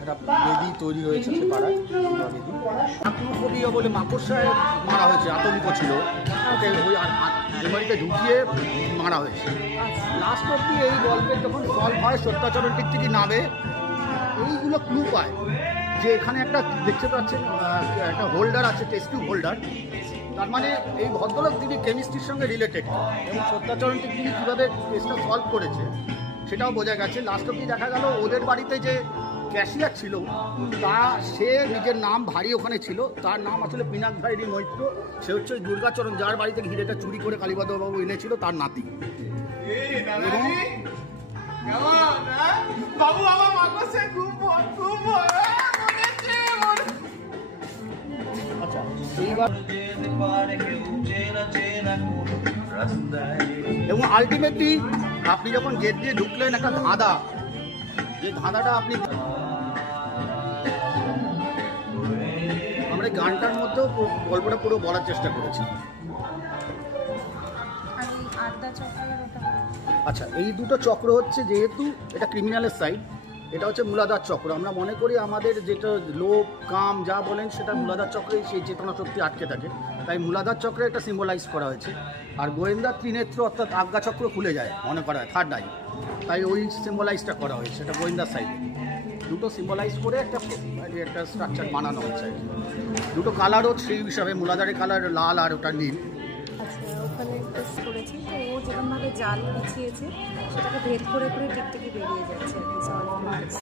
একটা বেদি তৈরি হয়েছে সে পাড়ায় বেদি। আত্মফোবিয়া বলে মাকড়সায় মারা হয়েছে, আতঙ্ক ছিল, ওকে ওই এবারিতে ঢুকিয়ে মারা হয়েছে। লাস্ট অব্দি এই গল্পের যখন সলভ হয়, সত্যাচরণ দিক থেকে নামে, এইগুলো ক্লু পায় যে এখানে একটা দেখতে পাচ্ছেন একটা হোল্ডার আছে, টেস্ট টিউব হোল্ডার। তার মানে এই ভদ্রলোক তিনি কেমিস্ট্রির সঙ্গে রিলেটেড, এবং সত্যাচরণ দিক থেকে কীভাবে টেস্টটা সলভ করেছে সেটাও বোঝা গেছে। লাস্ট অব্দি দেখা গেল ওদের বাড়িতে যে ক্যাশিয়ার ছিল তা সে নিজের নাম ভারী ওখানে ছিল, তার নাম আসলে পিনাক ভাইরি মৈত্র। সে হচ্ছে দুর্গাচরণ, যার বাড়িতে হিরেটা চুরি করে কালীপদবাবু এনেছিল, তার নাতি। এবং আচ্ছা, এবং আলটিমেটলি আপনি যখন গেট দিয়ে ঢুকলেন, একটা ধাঁধা, যে ধাঁধাটা আপনি আমরা গানটার মধ্যেও গল্পটা পুরো বলার চেষ্টা করেছি। আচ্ছা, এই দুটো চক্র হচ্ছে, যেহেতু এটা ক্রিমিনালের সাইড, এটা হচ্ছে মূলাধার চক্র। আমরা মনে করি আমাদের যেটা লোভ কাম যা বলেন সেটা মূলাধার চক্রে সেই চেতনা শক্তি আটকে থাকে, তাই মূলাধার চক্রে এটা সিম্বলাইজ করা হয়েছে। আর গোয়েন্দার ত্রিনেত্র অর্থাৎ আজ্ঞা চক্র খুলে যায় মনে করা হয়, থার্ড আই, তাই ওই সিম্বলাইজটা করা হয়েছে। এটা গোয়েন্দার সাইডে দুটো সিম্বলাইজ করে একটা স্ট্রাকচার বানানো হয়েছে। দুটো কালারও সেই হিসাবে, মূলাধারের কালার লাল আর ওটা নীল। ওখানে টেস্ট করেছি, তো ও যেরকমভাবে জাল বিছিয়েছে সেটাকে ভেদ করে করে টিকটিকি বেরিয়ে যাচ্ছে।